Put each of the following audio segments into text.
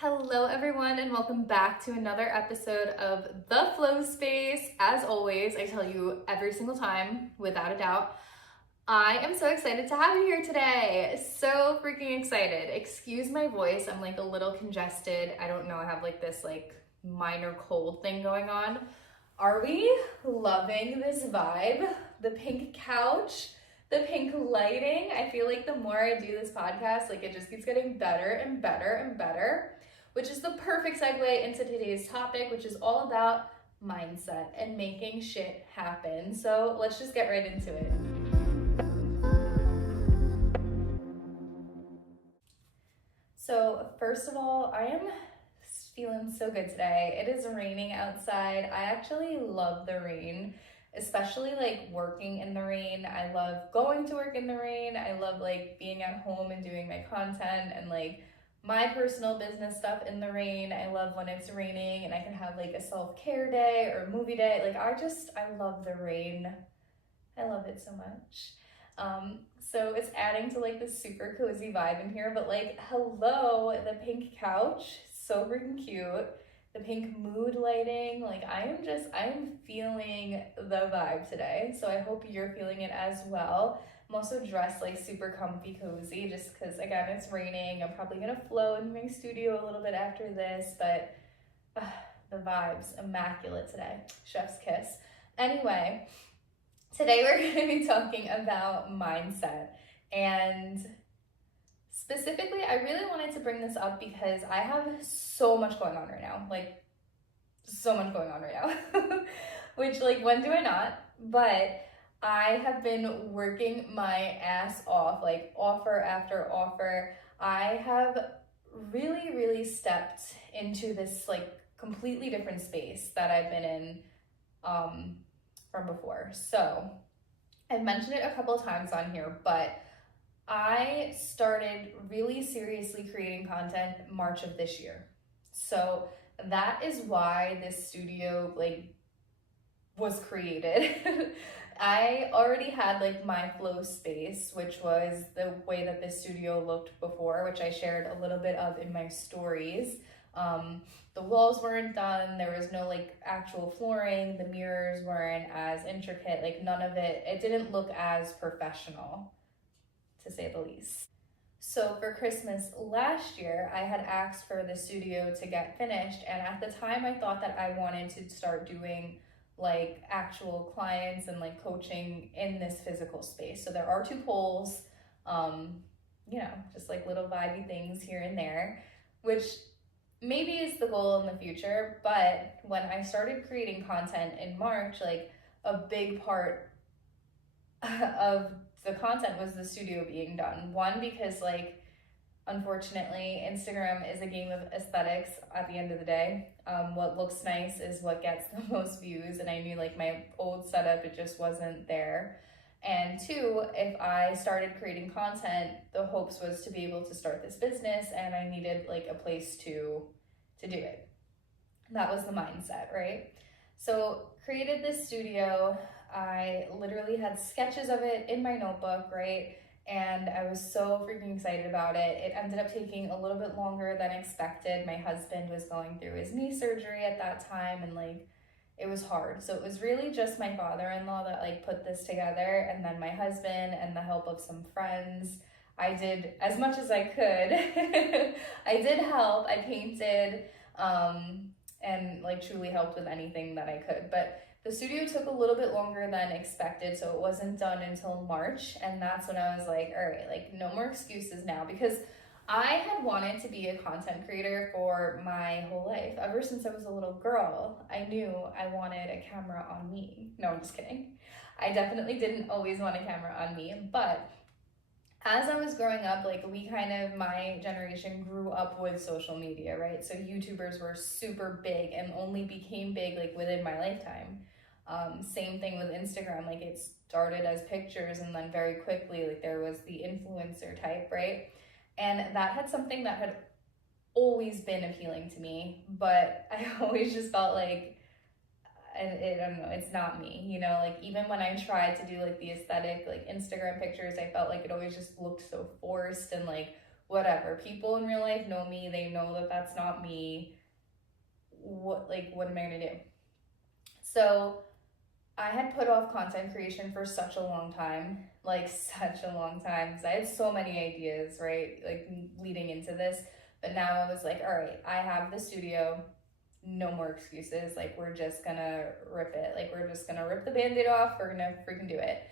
Hello everyone and welcome back to another episode of The Flow Space. As always, I tell you every single time, without a doubt, I am so excited to have you here today. So freaking excited. Excuse my voice, I'm like a little congested. I don't know, I have like this minor cold thing going on. Are we loving this vibe? The pink couch, the pink lighting. I feel like the more I do this podcast, it just keeps getting better and better and better. Which is the perfect segue into today's topic, which is all about mindset and making shit happen. So let's just get right into it. So first of all, I am feeling so good today. It is raining outside. I actually love the rain, especially working in the rain. I love going to work in the rain. I love being at home and doing my content and my personal business stuff in the rain. I love when it's raining and I can have a self-care day or movie day. I love the rain. I love it so much. So it's adding to this super cozy vibe in here, but hello, the pink couch, so freaking cute. The pink mood lighting, I am feeling the vibe today. So I hope you're feeling it as well. I'm also dressed super comfy cozy just because again it's raining. I'm probably gonna flow in my studio a little bit after this, but the vibes immaculate today. Chef's kiss. Anyway, today we're going to be talking about mindset, and specifically I really wanted to bring this up because I have so much going on right now, so much going on right now which when do I not? But I have been working my ass off, offer after offer. I have really stepped into this completely different space that I've been in from before. So I've mentioned it a couple of times on here, but I started really seriously creating content March of this year. So that is why this studio was created. I already had my flow space, which was the way that this studio looked before, which I shared a little bit of in my stories. The walls weren't done, there was no actual flooring, the mirrors weren't as intricate, none of it, it didn't look as professional, to say the least. So for Christmas last year, I had asked for the studio to get finished, and at the time I thought that I wanted to start doing actual clients and coaching in this physical space. So there are 2 poles, just little vibey things here and there, which maybe is the goal in the future. But when I started creating content in March, a big part of the content was the studio being done. One, because unfortunately, Instagram is a game of aesthetics at the end of the day. What looks nice is what gets the most views, and I knew my old setup, it just wasn't there. And 2, if I started creating content, the hopes was to be able to start this business, and I needed a place to do it. That was the mindset, right? So created this studio. I literally had sketches of it in my notebook, right? And I was so freaking excited about it. It ended up taking a little bit longer than expected. My husband was going through his knee surgery at that time, and it was hard. So it was really just my father-in-law that put this together, and then my husband and the help of some friends. I did as much as I could. I did help. I painted and truly helped with anything that I could. But the studio took a little bit longer than expected, so it wasn't done until March, and that's when I was all right, no more excuses now, because I had wanted to be a content creator for my whole life. Ever since I was a little girl, I knew I wanted a camera on me. No, I'm just kidding. I definitely didn't always want a camera on me, but as I was growing up, my generation grew up with social media, right? So YouTubers were super big and only became big within my lifetime. Same thing with Instagram, it started as pictures, and then very quickly there was the influencer type, right? And that had something that had always been appealing to me, but I always just felt I don't know, it's not me, even when I tried to do the aesthetic Instagram pictures, I felt it always just looked so forced and whatever. People in real life know me, they know that that's not me. What am I gonna do? So I had put off content creation for such a long time, like such a long time, because I had so many ideas, right? Like leading into this. But now I was like, all right, I have the studio, no more excuses. Like, we're just gonna rip it. Like, we're just gonna rip the band-aid off. We're gonna freaking do it.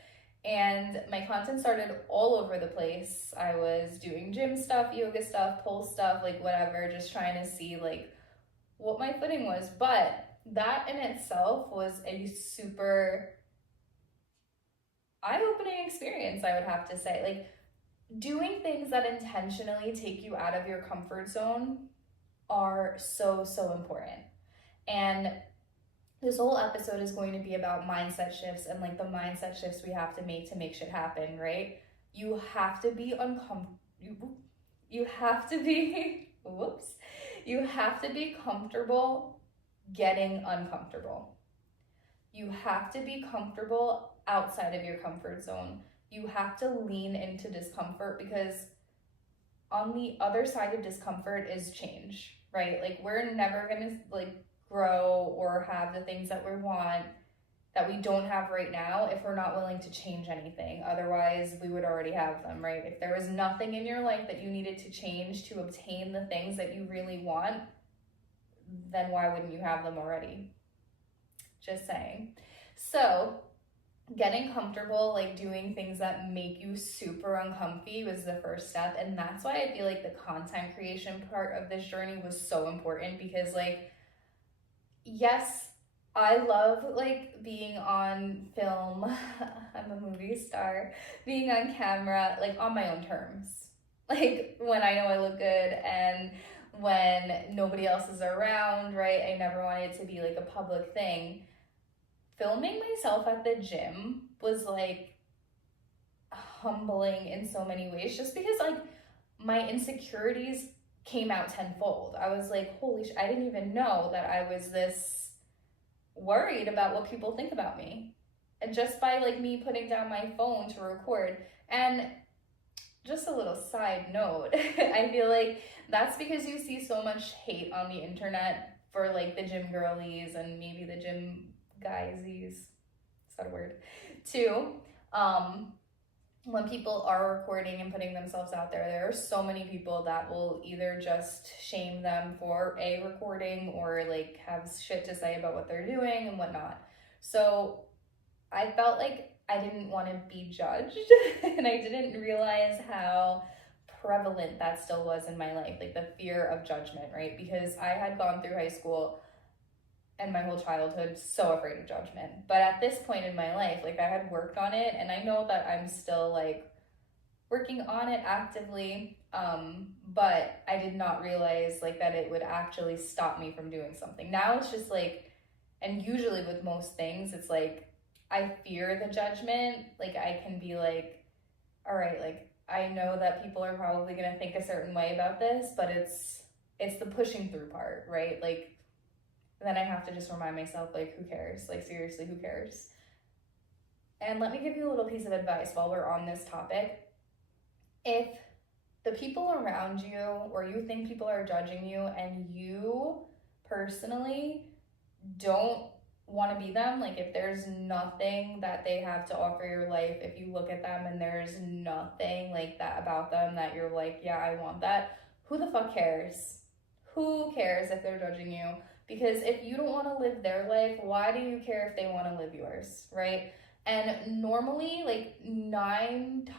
And my content started all over the place. I was doing gym stuff, yoga stuff, pole stuff, like whatever, just trying to see like what my footing was. But that in itself was a super eye-opening experience, I would have to say. Like, doing things that intentionally take you out of your comfort zone are so, so important. And this whole episode is going to be about mindset shifts and like the mindset shifts we have to make shit happen, right? You have to be uncomfortable. You have to be, whoops. You have to be comfortable getting uncomfortable. You have to be comfortable outside of your comfort zone. You have to lean into discomfort, because on the other side of discomfort is change, right? Like, we're never gonna like grow or have the things that we want that we don't have right now if we're not willing to change anything. Otherwise, we would already have them, right? If there was nothing in your life that you needed to change to obtain the things that you really want, then why wouldn't you have them already? Just saying. So getting comfortable, like doing things that make you super uncomfy, was the first step. And that's why I feel like the content creation part of this journey was so important, because like, yes, I love like being on film. I'm a movie star. Being on camera, like on my own terms. Like, when I know I look good and when nobody else is around, right? I never wanted it to be like a public thing. Filming myself at the gym was like humbling in so many ways, just because like my insecurities came out tenfold. I was like, holy shit, I didn't even know that I was this worried about what people think about me. And just by like me putting down my phone to record. And just a little side note, I feel like that's because you see so much hate on the internet for like the gym girlies and maybe the gym guysies, is that a word, too. When people are recording and putting themselves out there, there are so many people that will either just shame them for a recording or like have shit to say about what they're doing and whatnot. So I felt like I didn't want to be judged and I didn't realize how prevalent that still was in my life, like the fear of judgment, right? Because I had gone through high school and my whole childhood so afraid of judgment. But at this point in my life, like, I had worked on it, and I know that I'm still like working on it actively, but I did not realize like that it would actually stop me from doing something. Now it's just like, and usually with most things, it's like I fear the judgment. Like, I can be like, all right, like, I know that people are probably gonna think a certain way about this, but it's the pushing through part, right? Like, then I have to just remind myself, like, who cares? Like, seriously, who cares? And let me give you a little piece of advice while we're on this topic. If the people around you, or you think people are judging you, and you personally don't want to be them, like, if there's nothing that they have to offer your life, if you look at them and there's nothing like that about them that you're like, yeah, I want that, who the fuck cares? Who cares if they're judging you? Because if you don't want to live their life, why do you care if they want to live yours, right? And normally, like 9.999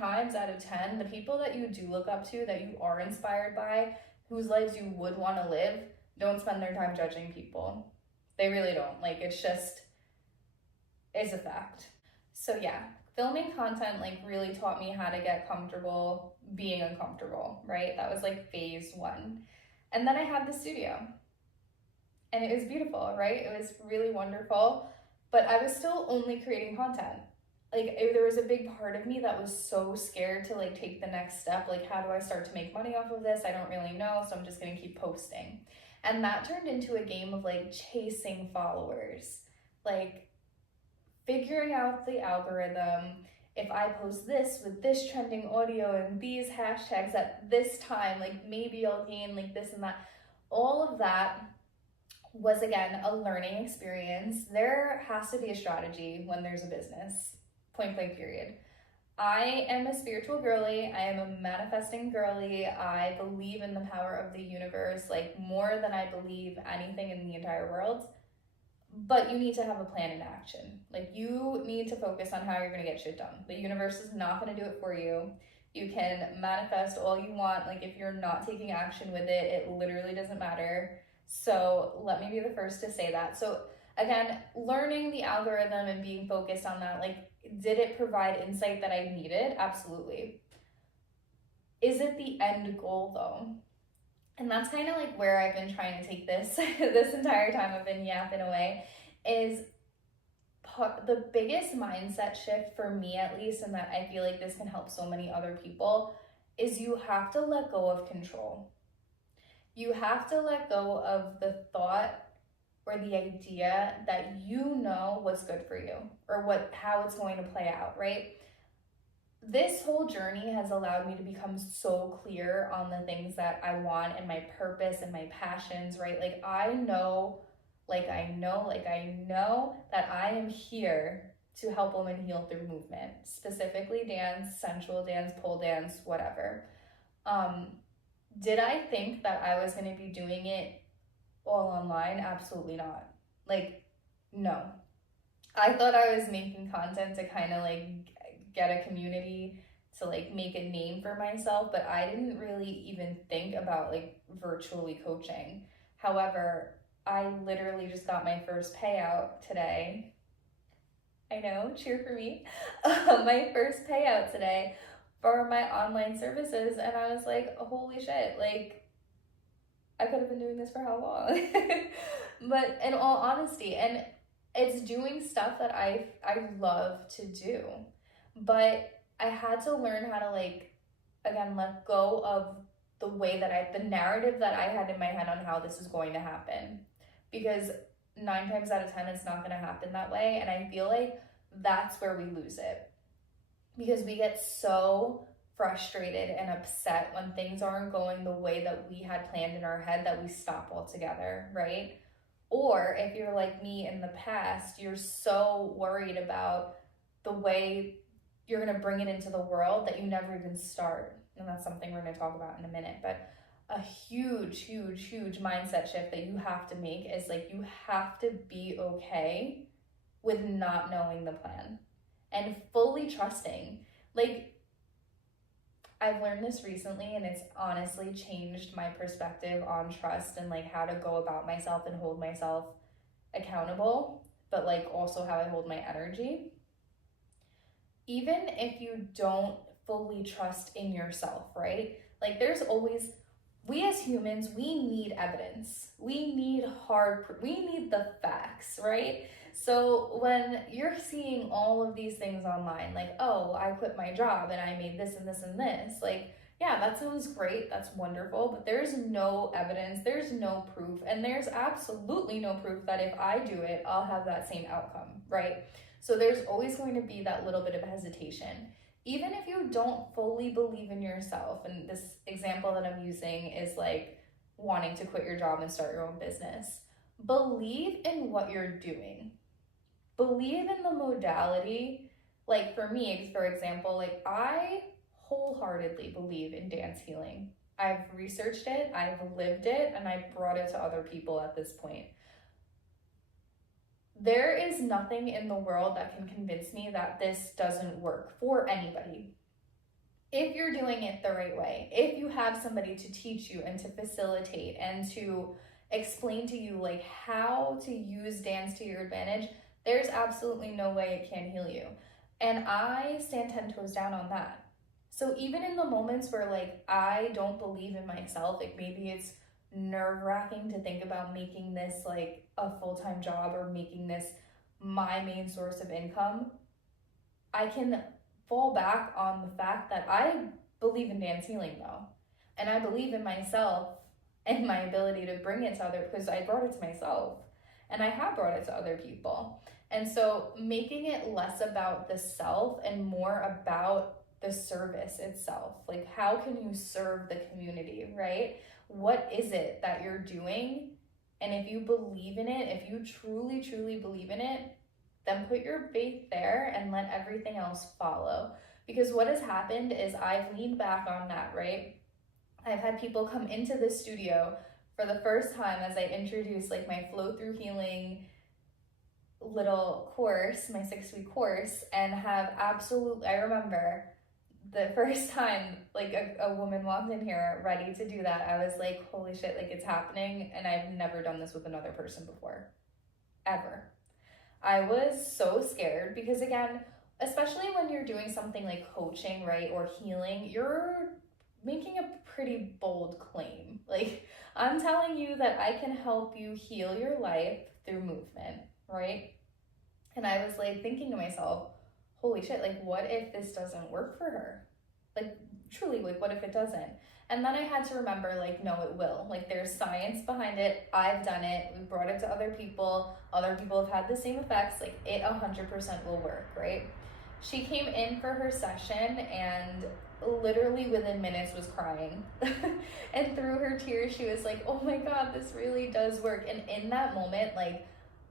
times out of 10, the people that you do look up to, that you are inspired by, whose lives you would want to live, don't spend their time judging people. They really don't. Like, it's a fact. So yeah, filming content like really taught me how to get comfortable being uncomfortable, right? That was like phase 1. And then I had the studio, and it was beautiful, right? It was really wonderful, but I was still only creating content. Like, there was a big part of me that was so scared to like take the next step. Like, how do I start to make money off of this? I don't really know, so I'm just gonna keep posting. And that turned into a game of like chasing followers, like figuring out the algorithm if I post this with this trending audio and these hashtags at this time, like maybe I'll gain like this and that. All of that was, again, a learning experience. There has to be a strategy when there's a business, point blank period. I am a spiritual girly. I am a manifesting girly. I believe in the power of the universe, like more than I believe anything in the entire world. But you need to have a plan in action. Like, you need to focus on how you're going to get shit done. The universe is not going to do it for you. You can manifest all you want. Like, if you're not taking action with it, it literally doesn't matter. So let me be the first to say that. So again, learning the algorithm and being focused on that, like, did it provide insight that I needed? Absolutely. Is it the end goal though? And that's kind of like where I've been trying to take this this entire time I've been yapping away, is the biggest mindset shift for me, at least, and that I feel like this can help so many other people, is you have to let go of control. You have to let go of the thought or the idea that you know what's good for you or how it's going to play out, right? This whole journey has allowed me to become so clear on the things that I want and my purpose and my passions, right? Like, I know that I am here to help women heal through movement, specifically dance, sensual dance, pole dance, whatever. Did I think that I was going to be doing it all online? Absolutely not. Like, no. I thought I was making content to kind of like get a community, to like make a name for myself, but I didn't really even think about like virtually coaching. However, I literally just got my first payout today. I know, cheer for me. My first payout today for my online services, and I was like, holy shit, like, I could have been doing this for how long? But in all honesty, and it's doing stuff that I love to do, but I had to learn how to, like, again, let go of the way that the narrative that I had in my head on how this is going to happen, because 9 times out of 10 it's not going to happen that way. And I feel like that's where we lose it, because we get so frustrated and upset when things aren't going the way that we had planned in our head that we stop altogether, right? Or if you're like me in the past, you're so worried about the way you're going to bring it into the world that you never even start. And that's something we're going to talk about in a minute. But a huge, huge, huge mindset shift that you have to make is, like, you have to be okay with not knowing the plan and fully trusting. Like, I've learned this recently, and it's honestly changed my perspective on trust and like how to go about myself and hold myself accountable, but like also how I hold my energy. Even if you don't fully trust in yourself, right? Like, there's always, we as humans, we need evidence. We need the facts, right? So when you're seeing all of these things online, like, oh, I quit my job and I made this and this and this, like, yeah, that sounds great, that's wonderful, but there's no evidence, there's no proof, and there's absolutely no proof that if I do it, I'll have that same outcome, right? So there's always going to be that little bit of hesitation. Even if you don't fully believe in yourself, and this example that I'm using is like wanting to quit your job and start your own business, believe in what you're doing. Believe in the modality. Like, for me, for example, like, I wholeheartedly believe in dance healing. I've researched it, I've lived it, and I've brought it to other people at this point. There is nothing in the world that can convince me that this doesn't work for anybody. If you're doing it the right way, if you have somebody to teach you and to facilitate and to explain to you like how to use dance to your advantage, there's absolutely no way it can't heal you. And I stand 10 toes down on that. So even in the moments where like I don't believe in myself, like maybe it's nerve-wracking to think about making this like a full-time job or making this my main source of income, I can fall back on the fact that I believe in dance healing though. And I believe in myself and my ability to bring it to others, because I brought it to myself and I have brought it to other people. And so making it less about the self and more about the service itself. Like, how can you serve the community, right? What is it that you're doing? And if you believe in it, if you truly, truly believe in it, then put your faith there and let everything else follow. Because what has happened is I've leaned back on that, right? I've had people come into the studio for the first time as I introduce like my flow through healing little course, my 6-week course, and have absolutely, I remember the first time like a woman walked in here ready to do that, I was like, holy shit, like it's happening. And I've never done this with another person before, ever. I was so scared because, again, especially when you're doing something like coaching, right, or healing, you're making a pretty bold claim. Like, I'm telling you that I can help you heal your life through movement, right? And I was like thinking to myself, holy shit, like what if this doesn't work for her? Like, truly, like what if it doesn't? And then I had to remember, like, no, it will. Like, there's science behind it. I've done it. We've brought it to other people. Other people have had the same effects. Like, it 100% will work, right? She came in for her session and literally within minutes was crying. And through her tears, she was like, oh my God, this really does work. And in that moment, like,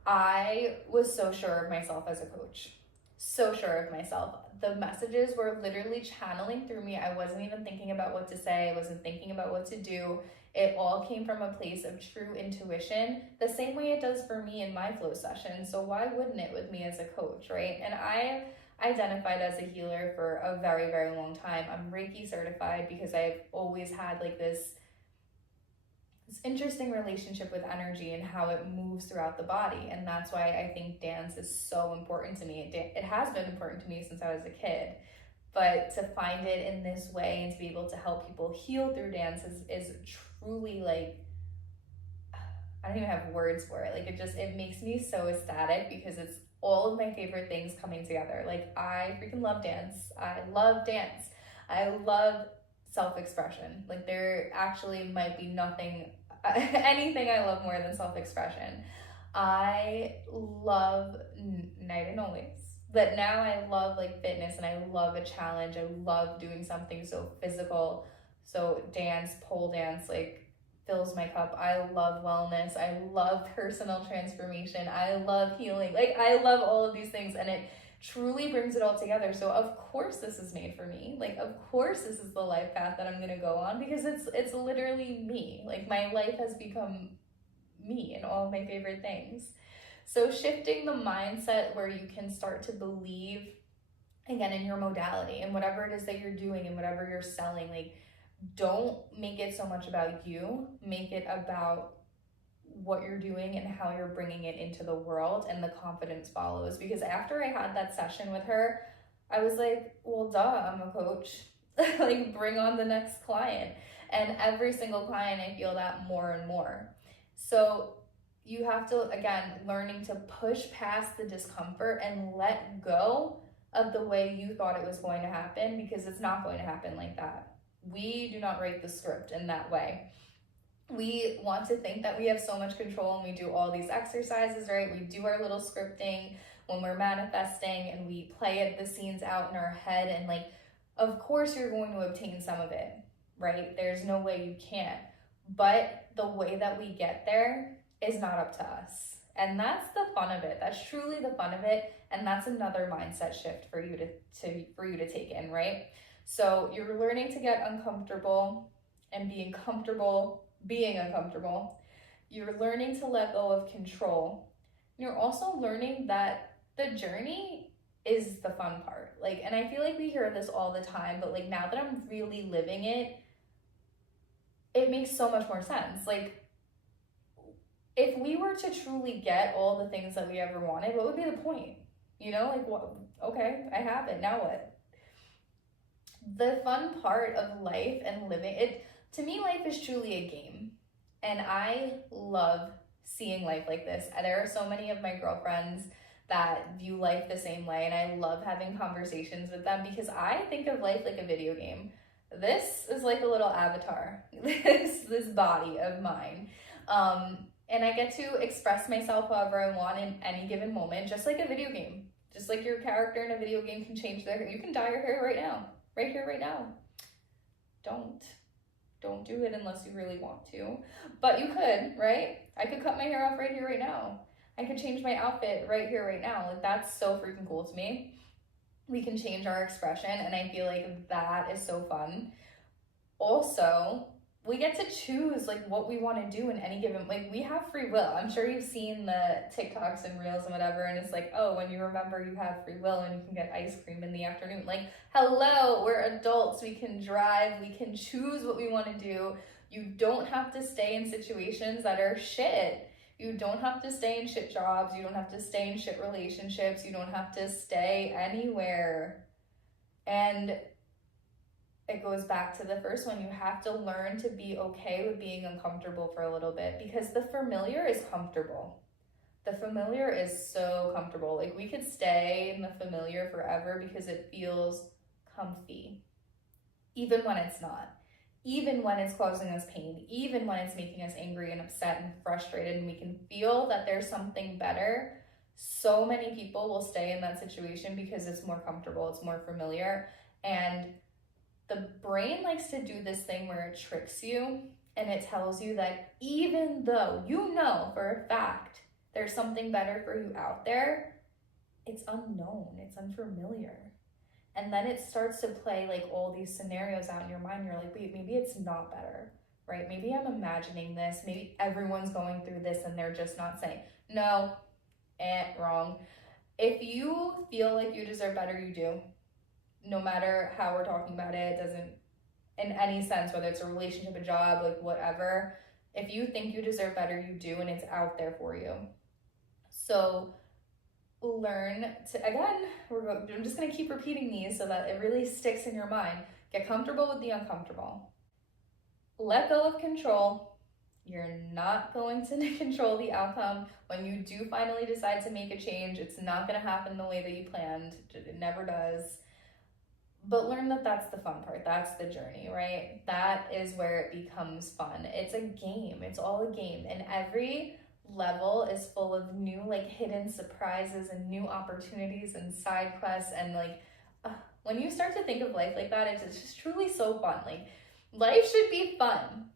I was so sure of myself as a coach. So sure of myself. The messages were literally channeling through me. I wasn't even thinking about what to say. I wasn't thinking about what to do. It all came from a place of true intuition, the same way it does for me in my flow session. So why wouldn't it with me as a coach, right? And I identified as a healer for a very, very long time. I'm Reiki certified because I've always had like this interesting relationship with energy and how it moves throughout the body. And that's why I think dance is so important to me. It has been important to me since I was a kid, but to find it in this way and to be able to help people heal through dance is truly like, I don't even have words for it. Like it makes me so ecstatic because it's all of my favorite things coming together. Like, I freaking love dance. I love dance. I love self-expression. Like, there actually might be anything I love more than self-expression. I love night and always, but now I love like fitness and I love a challenge. I love doing something so physical. So dance, pole dance, like fills my cup. I love wellness. I love personal transformation. I love healing. Like, I love all of these things, and it truly brings it all together. So of course this is made for me. Like, of course this is the life path that I'm going to go on because it's literally me. Like, my life has become me and all of my favorite things. So shifting the mindset where you can start to believe again in your modality and whatever it is that you're doing and whatever you're selling, like, don't make it so much about you. Make it about what you're doing and how you're bringing it into the world, and the confidence follows. Because after I had that session with her, I was like, well, duh, I'm a coach. Like, bring on the next client. And every single client, I feel that more and more. So you have to, again, learning to push past the discomfort and let go of the way you thought it was going to happen, because it's not going to happen like that. We do not write the script in that way. We want to think that we have so much control, and we do all these exercises, right? We do our little scripting when we're manifesting, and we play the scenes out in our head, and like, of course you're going to obtain some of it, right? There's no way you can't. But the way that we get there is not up to us. And that's the fun of it. That's truly the fun of it. And that's another mindset shift for you to take in, right? So you're learning to get uncomfortable and being comfortable being uncomfortable. You're learning to let go of control. You're also learning that the journey is the fun part. Like, and I feel like we hear this all the time, but like, now that I'm really living it, it makes so much more sense. Like, if we were to truly get all the things that we ever wanted, what would be the point? You know, like, what? Okay, I have it, now what? The fun part of life and living it, to me, life is truly a game, and I love seeing life like this. There are so many of my girlfriends that view life the same way, and I love having conversations with them because I think of life like a video game. This is like a little avatar, this body of mine. And I get to express myself however I want in any given moment, just like a video game. Just like your character in a video game can change their hair. You can dye your hair right now. Right here, right now. Don't do it unless you really want to. But you could, right? I could cut my hair off right here, right now. I could change my outfit right here, right now. Like, that's so freaking cool to me. We can change our expression, and I feel like that is so fun. Also, we get to choose like what we want to do in any given, like, we have free will. I'm sure you've seen the TikToks and reels and whatever, and it's like, oh, when you remember you have free will and you can get ice cream in the afternoon. Like, hello, we're adults, we can drive, we can choose what we want to do. You don't have to stay in situations that are shit. You don't have to stay in shit jobs. You don't have to stay in shit relationships. You don't have to stay anywhere. And it goes back to the first one. You have to learn to be okay with being uncomfortable for a little bit, because the familiar is comfortable. The familiar is so comfortable. Like, we could stay in the familiar forever because it feels comfy, even when it's not, even when it's causing us pain, even when it's making us angry and upset and frustrated, and we can feel that there's something better. So many people will stay in that situation because it's more comfortable, it's more familiar. And the brain likes to do this thing where it tricks you, and it tells you that even though you know for a fact there's something better for you out there, it's unknown, it's unfamiliar. And then it starts to play like all these scenarios out in your mind. You're like, wait, maybe it's not better, right? Maybe I'm imagining this. Maybe everyone's going through this and they're just not saying. No, wrong. If you feel like you deserve better, you do. No matter how we're talking about it, it doesn't, in any sense, whether it's a relationship, a job, like whatever, if you think you deserve better, you do, and it's out there for you. So learn to, again, I'm just going to keep repeating these so that it really sticks in your mind. Get comfortable with the uncomfortable. Let go of control. You're not going to control the outcome. When you do finally decide to make a change, it's not going to happen the way that you planned. It never does. But learn that that's the fun part. That's the journey, right? That is where it becomes fun. It's a game. It's all a game. And every level is full of new, like, hidden surprises and new opportunities and side quests. And like, when you start to think of life like that, it's just truly so fun. Like, life should be fun.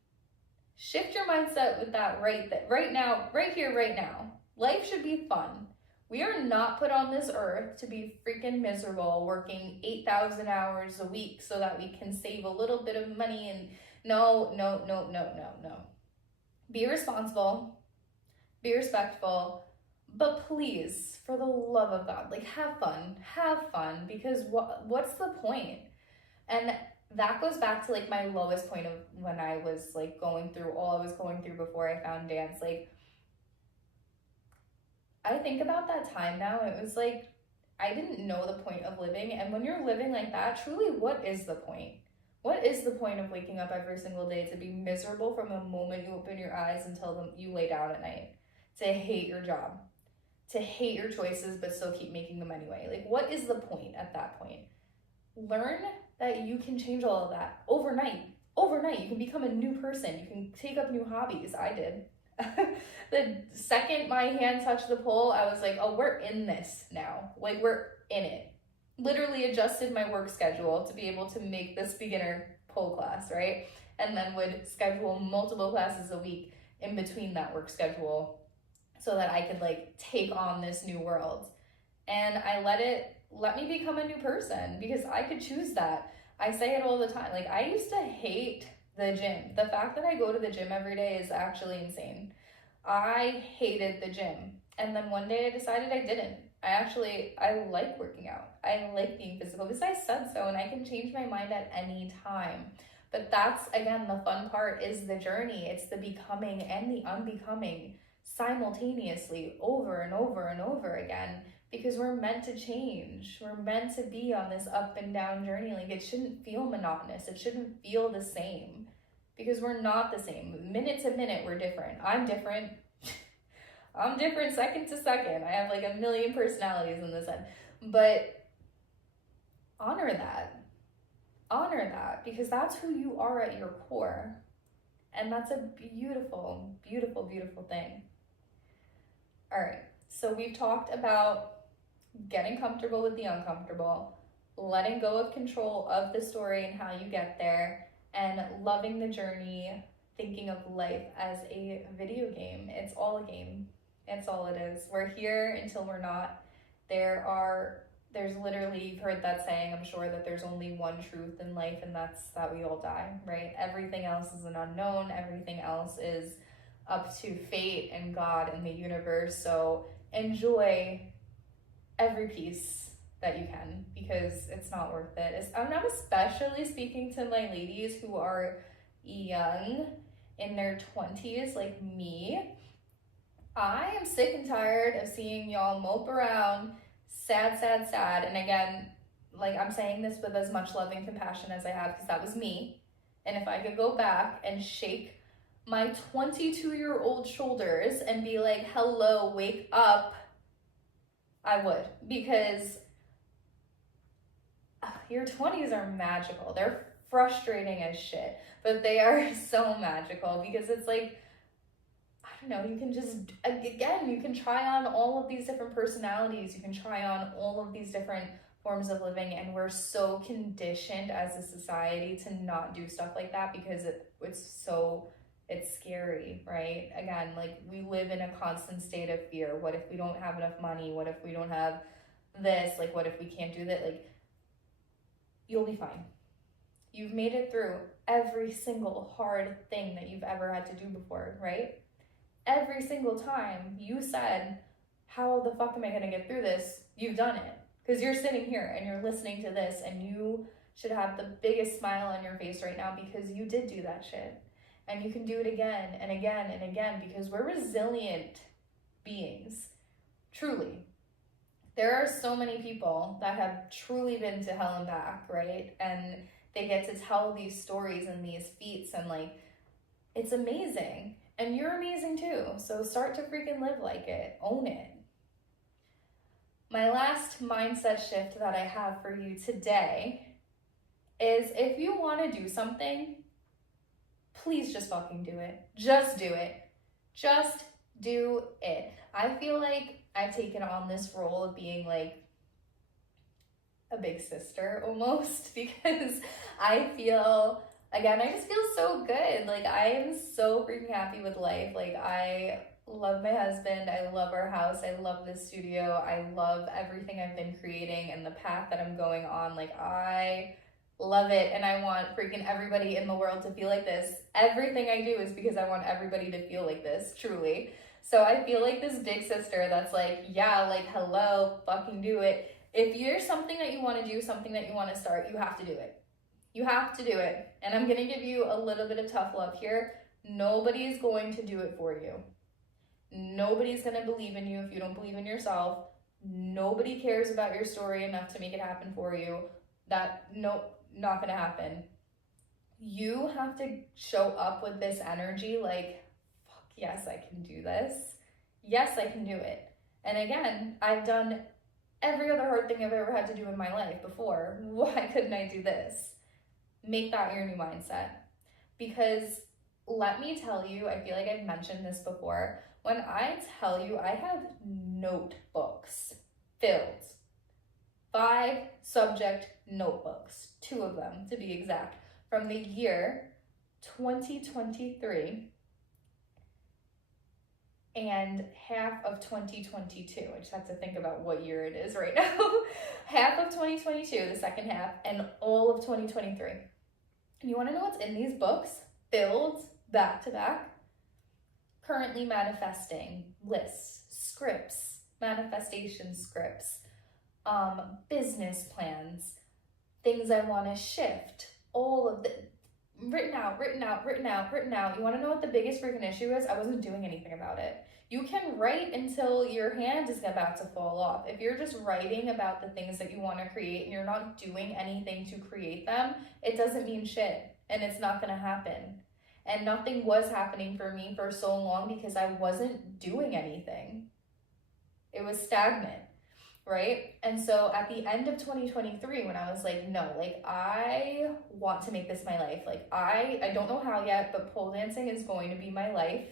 Shift your mindset with that right now, right here, right now. Life should be fun. We are not put on this earth to be freaking miserable, working 8,000 hours a week so that we can save a little bit of money. And no. Be responsible, be respectful, but please, for the love of God, like, have fun, because what's the point? And that goes back to like my lowest point of when I was like going through all I was going through before I found dance. Like, I think about that time now, it was like, I didn't know the point of living. And when you're living like that, truly, what is the point? What is the point of waking up every single day to be miserable from the moment you open your eyes until you lay down at night? To hate your job, to hate your choices, but still keep making them anyway. Like, what is the point at that point? Learn that you can change all of that overnight. Overnight, you can become a new person. You can take up new hobbies. I did. The second my hand touched the pole, I was like, oh, we're in this now. Like, we're in it. Literally adjusted my work schedule to be able to make this beginner pole class, right? And then would schedule multiple classes a week in between that work schedule so that I could like take on this new world. And I let me become a new person, because I could choose that. I say it all the time. Like, I used to hate the gym. The fact that I go to the gym every day is actually insane. I hated the gym. And then one day I decided I didn't. I like working out. I like being physical because I said so, and I can change my mind at any time. But that's, again, the fun part is the journey. It's the becoming and the unbecoming simultaneously over and over and over again, because we're meant to change. We're meant to be on this up and down journey. Like, it shouldn't feel monotonous. It shouldn't feel the same, because we're not the same. Minute to minute, we're different. I'm different. I'm different second to second. I have like a million personalities in this head. But honor that, because that's who you are at your core. And that's a beautiful, beautiful, beautiful thing. All right, so we've talked about getting comfortable with the uncomfortable, letting go of control of the story and how you get there, and loving the journey, thinking of life as a video game. It's all a game. It's all it is. We're here until we're not. There's literally, you've heard that saying, I'm sure, that there's only one truth in life, and that's that we all die, right? Everything else is an unknown. Everything else is up to fate and God and the universe. So enjoy every piece that you can, because it's not worth it. I'm especially speaking to my ladies who are young, in their 20s, like me. I am sick and tired of seeing y'all mope around, sad, sad, sad. And again, like, I'm saying this with as much love and compassion as I have, because that was me. And if I could go back and shake my 22-year-old shoulders and be like, hello, wake up, I would. Because your 20s are magical. They're frustrating as shit, but they are so magical, because it's like, I don't know, you can just, again, you can try on all of these different personalities, you can try on all of these different forms of living, and we're so conditioned as a society to not do stuff like that, because it's scary, right? Again, like, we live in a constant state of fear. What if we don't have enough money? What if we don't have this? Like, what if we can't do that? Like, you'll be fine. You've made it through every single hard thing that you've ever had to do before, right? Every single time you said, how the fuck am I gonna get through this? You've done it. Because you're sitting here and you're listening to this, and you should have the biggest smile on your face right now, because you did do that shit. And you can do it again and again and again, because we're resilient beings. Truly. There are so many people that have truly been to hell and back, right? And they get to tell these stories and these feats, and like, it's amazing. And you're amazing too. So start to freaking live like it. Own it. My last mindset shift that I have for you today is, if you want to do something, please just fucking do it. Just do it. Just do it. I feel like I've taken on this role of being like a big sister almost, because I feel, again, I just feel so good. Like, I am so freaking happy with life. Like, I love my husband. I love our house. I love this studio. I love everything I've been creating and the path that I'm going on. Like, I love it, and I want freaking everybody in the world to feel like this. Everything I do is because I want everybody to feel like this, truly. So I feel like this big sister that's like, yeah, like, hello, fucking do it. If there's something that you want to do, something that you want to start, you have to do it. You have to do it. And I'm going to give you a little bit of tough love here. Nobody's going to do it for you. Nobody's going to believe in you if you don't believe in yourself. Nobody cares about your story enough to make it happen for you. Not gonna happen. You have to show up with this energy like, fuck yes, I can do this. Yes, I can do it. And again, I've done every other hard thing I've ever had to do in my life before. Why couldn't I do this? Make that your new mindset. Because let me tell you, I feel like I've mentioned this before. When I tell you, I have notebooks filled. 5 subject notebooks, 2 of them to be exact, from the year 2023 and half of 2022. I just have to think about what year it is right now. Half of 2022, the second half, and all of 2023. And you want to know what's in these books? Filled back to back. Currently manifesting lists, scripts, manifestation scripts, business plans, things I want to shift, all of the written out. You want to know what the biggest freaking issue is? I wasn't doing anything about it. You can write until your hand is about to fall off. If you're just writing about the things that you want to create and you're not doing anything to create them, it doesn't mean shit, and it's not going to happen. And nothing was happening for me for so long because I wasn't doing anything. It was stagnant. right? And so at the end of 2023, when I was like, no, like I want to make this my life. Like I don't know how yet, but pole dancing is going to be my life.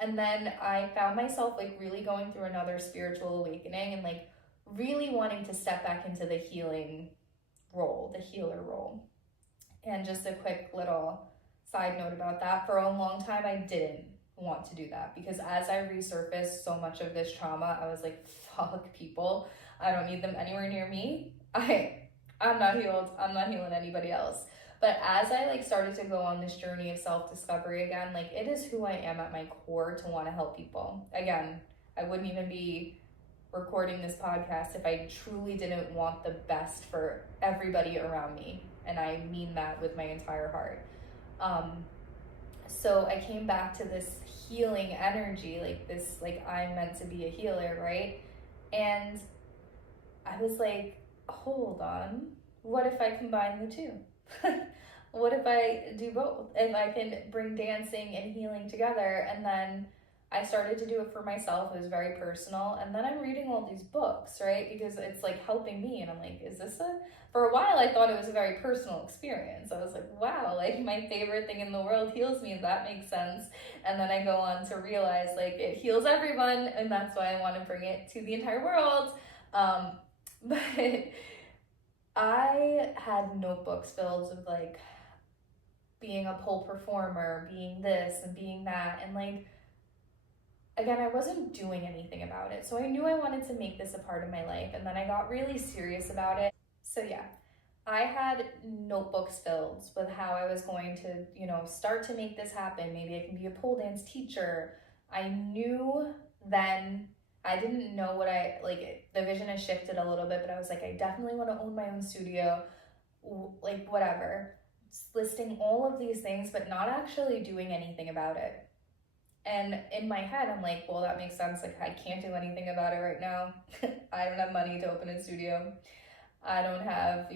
And then I found myself like really going through another spiritual awakening and like really wanting to step back into the healing role, the healer role. And just a quick little side note about that, for a long time I didn't want to do that because as I resurfaced so much of this trauma, I was like, fuck people. I don't need them anywhere near me. I'm not healed. I'm not healing anybody else. But as I like started to go on this journey of self-discovery again, like it is who I am at my core to want to help people. Again, I wouldn't even be recording this podcast if I truly didn't want the best for everybody around me. And I mean that with my entire heart. So I came back to this healing energy, like this, like I'm meant to be a healer, right? And I was like, hold on, what if I combine the two? What if I do both? If I can bring dancing and healing together. And then I started to do it for myself. It was very personal. And then I'm reading all these books, right? Because it's like helping me. And I'm like, for a while I thought it was a very personal experience. I was like, wow, like my favorite thing in the world heals me. That makes sense. And then I go on to realize like it heals everyone. And that's why I want to bring it to the entire world. But I had notebooks filled with like being a pole performer, being this and being that. And like, again, I wasn't doing anything about it. So I knew I wanted to make this a part of my life. And then I got really serious about it. So yeah, I had notebooks filled with how I was going to, start to make this happen. Maybe I can be a pole dance teacher. I knew then, I didn't know what the vision has shifted a little bit, but I was like, I definitely want to own my own studio, like whatever. Just listing all of these things, but not actually doing anything about it. And in my head, I'm like, well, that makes sense. Like, I can't do anything about it right now. I don't have money to open a studio. I don't have,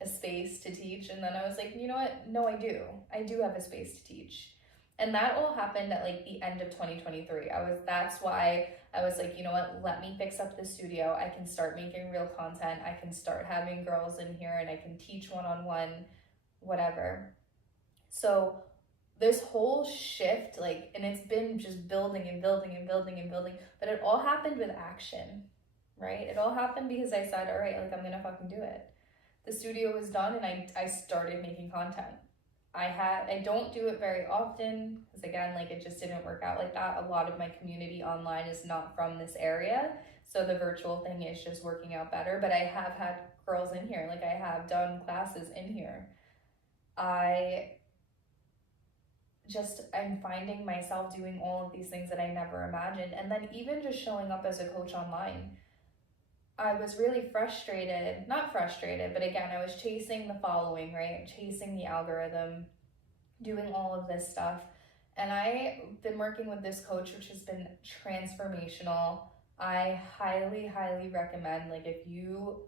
a space to teach. And then I was like, you know what? No, I do. I do have a space to teach. And that all happened at like the end of 2023. That's why I was like, you know what? Let me fix up the studio. I can start making real content. I can start having girls in here and I can teach one-on-one, whatever. So this whole shift, and it's been just building and building and building and building, but it all happened with action, right? It all happened because I said, all right, I'm gonna fucking do it. The studio was done and I started making content. I don't do it very often because again, it just didn't work out like that. A lot of my community online is not from this area. So the virtual thing is just working out better, but I have had girls in here. I have done classes in here. I'm finding myself doing all of these things that I never imagined. And then even just showing up as a coach online, I was really not frustrated, but again, I was chasing the following, right? Chasing the algorithm, doing all of this stuff. And I've been working with this coach, which has been transformational. I highly, highly recommend, if you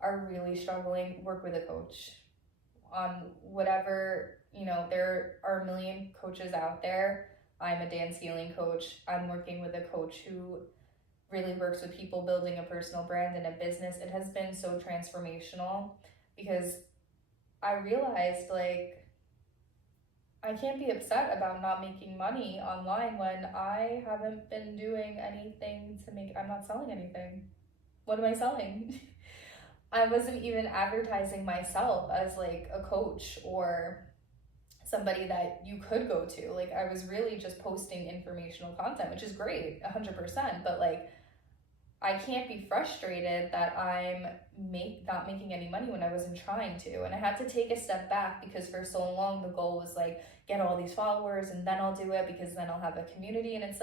are really struggling, work with a coach on whatever, there are a million coaches out there. I'm a dance healing coach. I'm working with a coach who really works with people building a personal brand and a business. It has been so transformational because I realized I can't be upset about not making money online when I haven't been doing anything I'm not selling anything. What am I selling? I wasn't even advertising myself as a coach or somebody that you could go to. I was really just posting informational content, which is great, 100%, but I can't be frustrated that I'm not making any money when I wasn't trying to. And I had to take a step back because for so long the goal was get all these followers and then I'll do it because then I'll have a community. And it's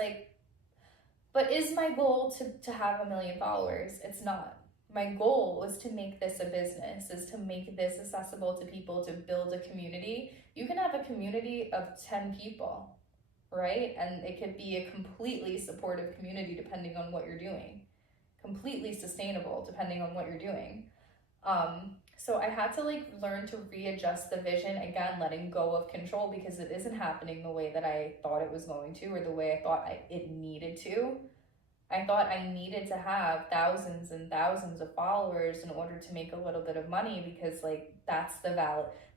but is my goal to have 1 million followers? It's not. My goal was to make this a business, is to make this accessible to people, to build a community. You can have a community of 10 people, right? And it could be a completely supportive community depending on what you're doing. Completely sustainable depending on what you're doing. So I had to learn to readjust the vision, again, letting go of control because it isn't happening the way that I thought it was going to or the way I thought it needed to. I thought I needed to have thousands and thousands of followers in order to make a little bit of money, because like that's the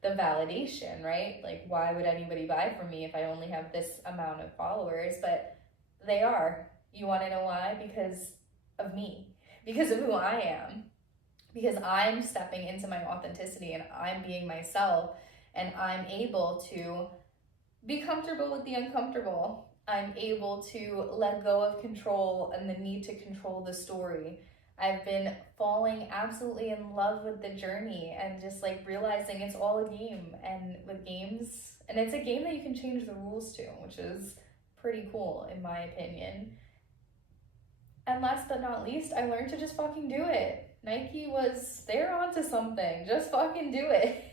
validation, right? Like, why would anybody buy from me if I only have this amount of followers? But they are. You want to know why? Because of me, because of who I am, because I'm stepping into my authenticity and I'm being myself, and I'm able to be comfortable with the uncomfortable. I'm able to let go of control and the need to control the story. I've been falling absolutely in love with the journey and just like realizing it's all a game. And with games, and it's a game that you can change the rules to, which is pretty cool in my opinion. And last but not least, I learned to just fucking do it. Nike they're onto something. Just fucking do it.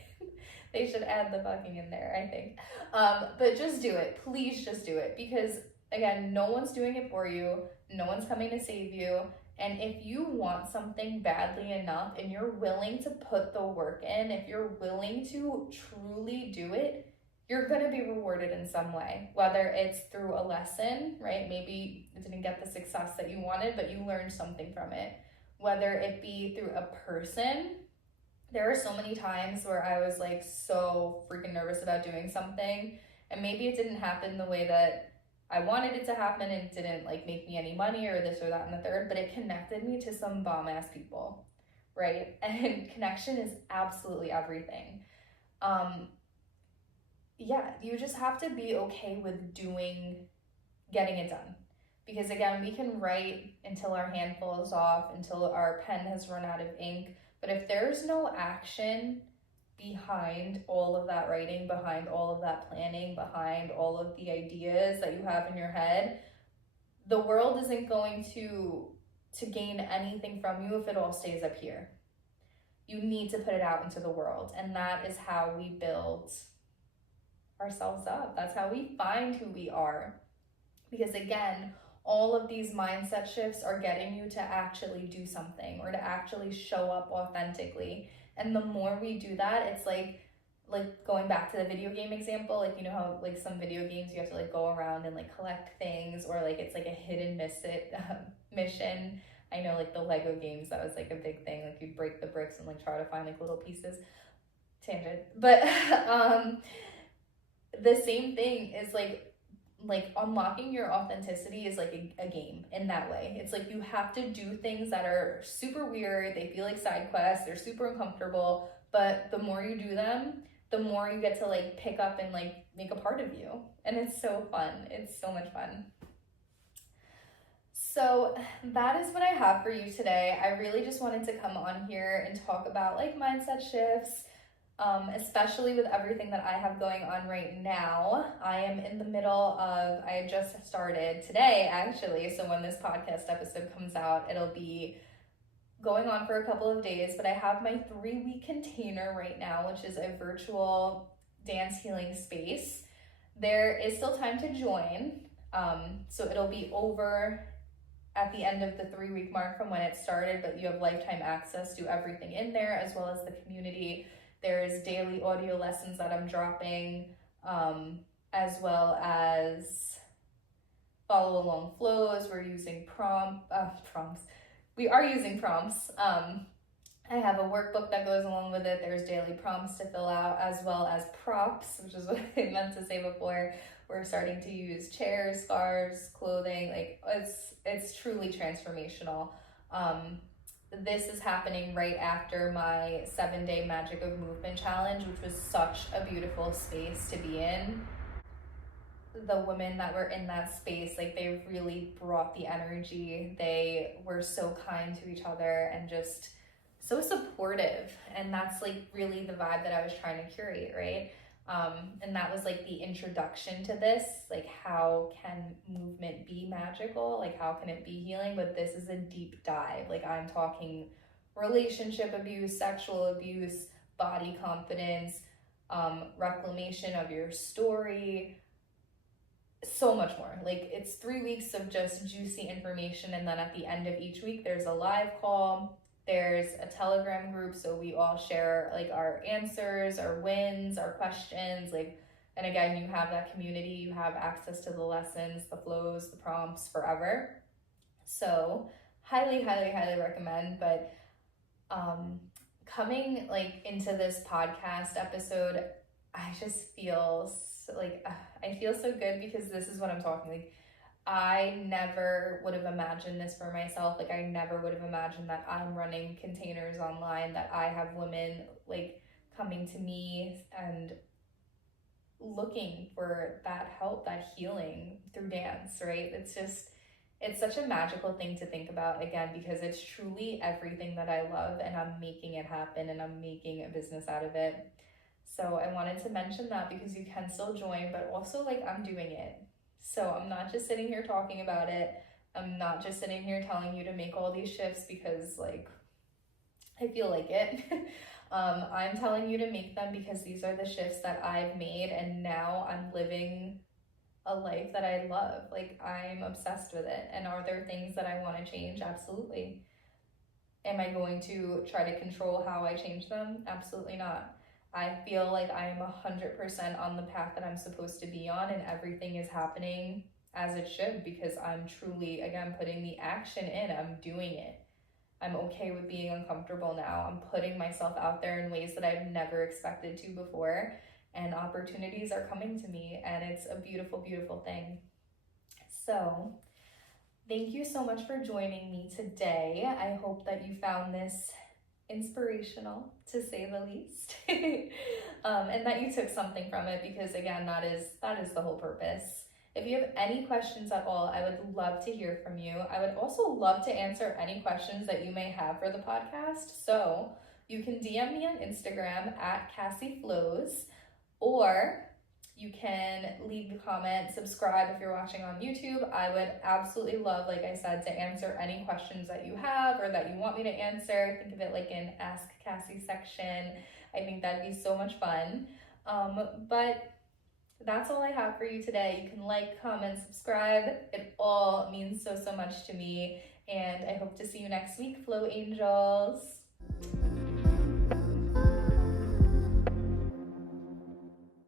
They should add the fucking in there, I think. But just do it. Please just do it. Because, again, no one's doing it for you. No one's coming to save you. And if you want something badly enough and you're willing to put the work in, if you're willing to truly do it, you're going to be rewarded in some way. Whether it's through a lesson, right? Maybe you didn't get the success that you wanted, but you learned something from it. Whether it be through a person. There are so many times where I was like so freaking nervous about doing something, and maybe it didn't happen the way that I wanted it to happen, and it didn't like make me any money or this or that and the third, but it connected me to some bomb ass people, right? And connection is absolutely everything. Yeah, you just have to be okay with getting it done. Because again, we can write until our hand falls off, until our pen has run out of ink. But if there's no action behind all of that writing, behind all of that planning, behind all of the ideas that you have in your head, the world isn't going to gain anything from you if it all stays up here. You need to put it out into the world. And that is how we build ourselves up. That's how we find who we are. Because again, all of these mindset shifts are getting you to actually do something or to actually show up authentically. And the more we do that, it's like going back to the video game example, like, you know how like some video games you have to like go around and like collect things, or like it's like a hidden mission. I know like the Lego games, that was like a big thing. Like you'd break the bricks and like try to find like little pieces. Tangent. But the same thing is like unlocking your authenticity is like a game in that way. It's like you have to do things that are super weird. They feel like side quests. They're super uncomfortable. But the more you do them, the more you get to like pick up and like make a part of you. And it's so fun. It's so much fun. So that is what I have for you today. I really just wanted to come on here and talk about like mindset shifts. Especially with everything that I have going on right now. I am in the middle of, I just started today actually, so when this podcast episode comes out, it'll be going on for a couple of days, but I have my 3-week container right now, which is a virtual dance healing space. There is still time to join, so it'll be over at the end of the 3-week mark from when it started, but you have lifetime access to everything in there, as well as the community. There's daily audio lessons that I'm dropping, as well as follow along flows. We're using prompts. We are using prompts. I have a workbook that goes along with it. There's daily prompts to fill out, as well as props, which is what I meant to say before. We're starting to use chairs, scarves, clothing. Like it's truly transformational. This is happening right after my 7-day Magic of Movement challenge, which was such a beautiful space to be in. The women that were in that space, like they really brought the energy. They were so kind to each other and just so supportive. And that's like really the vibe that I was trying to curate, right? And that was like the introduction to this, like how can movement be magical? Like how can it be healing? But this is a deep dive. Like I'm talking relationship abuse, sexual abuse, body confidence, reclamation of your story, so much more. Like it's 3 weeks of just juicy information. And then at the end of each week, there's a live call. There's a Telegram group, so we all share like our answers, our wins, our questions, like, and again, you have that community, you have access to the lessons, the flows, the prompts forever. So highly, highly, highly recommend. But coming like into this podcast episode, I just feel like I feel so good because this is what I'm talking like. I never would have imagined this for myself. Like, I never would have imagined that I'm running containers online, that I have women like coming to me and looking for that help, that healing through dance, right? It's such a magical thing to think about, again, because it's truly everything that I love, and I'm making it happen and I'm making a business out of it. So I wanted to mention that because you can still join, but also like I'm doing it. So I'm not just sitting here talking about it. I'm not just sitting here telling you to make all these shifts because like I feel like it. I'm telling you to make them because these are the shifts that I've made, and now I'm living a life that I love. Like, I'm obsessed with it. And are there things that I want to change? Absolutely. Am I going to try to control how I change them? Absolutely not. I feel like I'm 100% on the path that I'm supposed to be on, and everything is happening as it should because I'm truly, again, putting the action in. I'm doing it. I'm okay with being uncomfortable now. I'm putting myself out there in ways that I've never expected to before, and opportunities are coming to me, and it's a beautiful, beautiful thing. So thank you so much for joining me today. I hope that you found this inspirational, to say the least, and that you took something from it, because again, that is the whole purpose. If you have any questions at all, I would love to hear from you. I would also love to answer any questions that you may have for the podcast. So you can DM me on Instagram at Cassie Flows, or you can leave a comment, subscribe if you're watching on YouTube. I would absolutely love, like I said, to answer any questions that you have or that you want me to answer. Think of it like an Ask Cassie section. I think that'd be so much fun. But that's all I have for you today. You can like, comment, subscribe. It all means so, so much to me. And I hope to see you next week, Flow Angels.